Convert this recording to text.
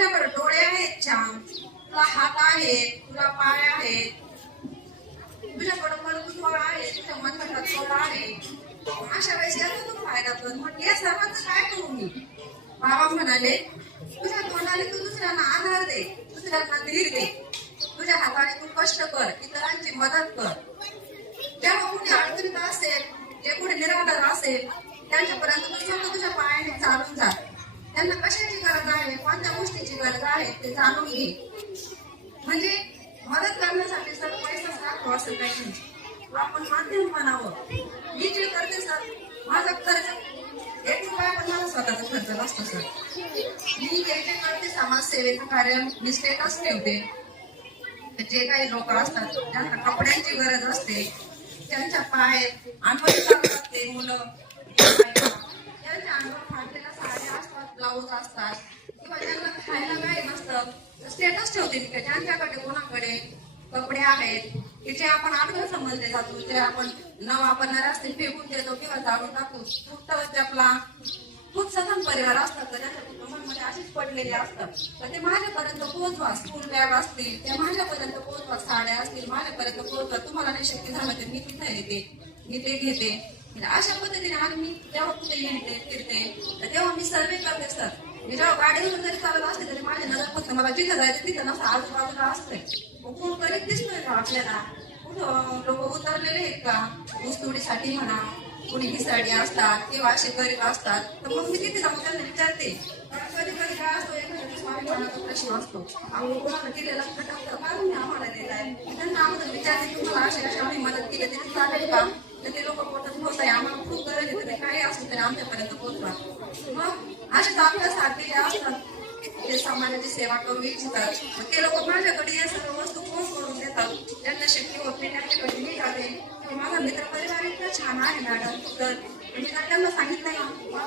तुझ्याकडे डोळे आहेत छान, तुला हात आहेत, तुला पाय आहेत, तुझ्याकडे कर्तृत्व आहे, तुझ्या मनगटात कला आहे. अशा वेळेस याचा तू फायदा कर. मग या सर्वांचं काय करू मी? बाबा म्हणाले, तुझ्या तोंडाने तू दुसऱ्यांना आधार दे, दुसऱ्यांना धीर दे, तुझ्या हाताने तू कष्ट कर, इतरांची मदत कर. जेव्हा कुठे अडचणीत असेल, जे कुठे निराधार असेल, त्यांच्यापर्यंत तू स्वतः तुझ्या पायाने चालून जा. त्यांना कशाची गरज आहे, कोणत्या गोष्टीची गरज आहे ते जाणून घे. म्हणजे मदत करण्यासाठी सर पैसा लागतो असं काही नाही. आपण माध्यम बनावं. मी जे करते सर, माझा खर्च 1 रुपया पण माझा स्वतःचा खर्च नसतो सर. मी जे करते समाजसेवेचं कार्य, मी स्टेटस ठेवते. जे काही लोक असतात त्यांना कपड्यांची गरज असते, त्यांच्या पायात अंगठी घालतात ते मुलं, त्यांच्या अंगावर फाटलेल्या साड्या असतात, ब्लाऊज असतात, किंवा ज्यांना खायला काही नसतं, स्टेटस ठेवते मी की ज्यांच्याकडे कोणाकडे कपडे आहेत की जे आपण अडगळ समजले जातो, ते आपण न वापरणारे असते फेकून देतो किंवा जाळून टाकतो. फक्त आपला खूप सधन परिवार असतात तर त्यांच्या कुटुंबांमध्ये अशीच पडलेले असतात, तर ते माझ्यापर्यंत पोहोचवा. स्कूल बॅग असतील ते माझ्यापर्यंत पोहोचवा, साड्या असतील माझ्यापर्यंत पोहोचवा. तुम्हाला नाही शक्य झालं तर मी तिथे येते, मी ते घेते. अशा पद्धतीने आज मी जेव्हा कुठे येते फिरते तेव्हा मी सर्वे करते सर. मी जेव्हा गाडीवरून जरी चालत असते तरी माझी नजर फक्त मला जिथं जायचं तिथं नसतं आजूबाजूला असते. कोण करीत दिसतोय का आपल्याला? कुठं लोक उतरलेले आहेत का ऊसतोडीसाठी म्हणा, कुणी घिसाडी असतात किंवा असे गरीब असतात, तर मग मी तिथे जाऊन त्यांना विचारते. कधी कधी काय असतो, एखाद्या स्वाभिमानाचा प्रश्न असतो, आपण कोणाला दिलेला खटकतं का तुम्ही आम्हाला दिलाय, त्यांना अगोदर विचारते तुम्हाला अशी अशी आम्ही मदत केली तरी चालेल का? तर ते लोक बोलतात होत आहे, आम्हाला खूप गरज आहे, तुम्ही काही असेल तरी आमच्यापर्यंत पोहोचवा. मग असेच आपल्या साथीचे असतात ते समाजाची सेवा करू इच्छितात, ते लोक माझ्याकडे या सर्व वस्तू पोच करून देतात. त्यांना शक्य होत नाही त्यांच्याकडे मी जाते. माझा मित्र परिवार इतका छान आहे मॅडम, तर मी त्यांना सांगितलं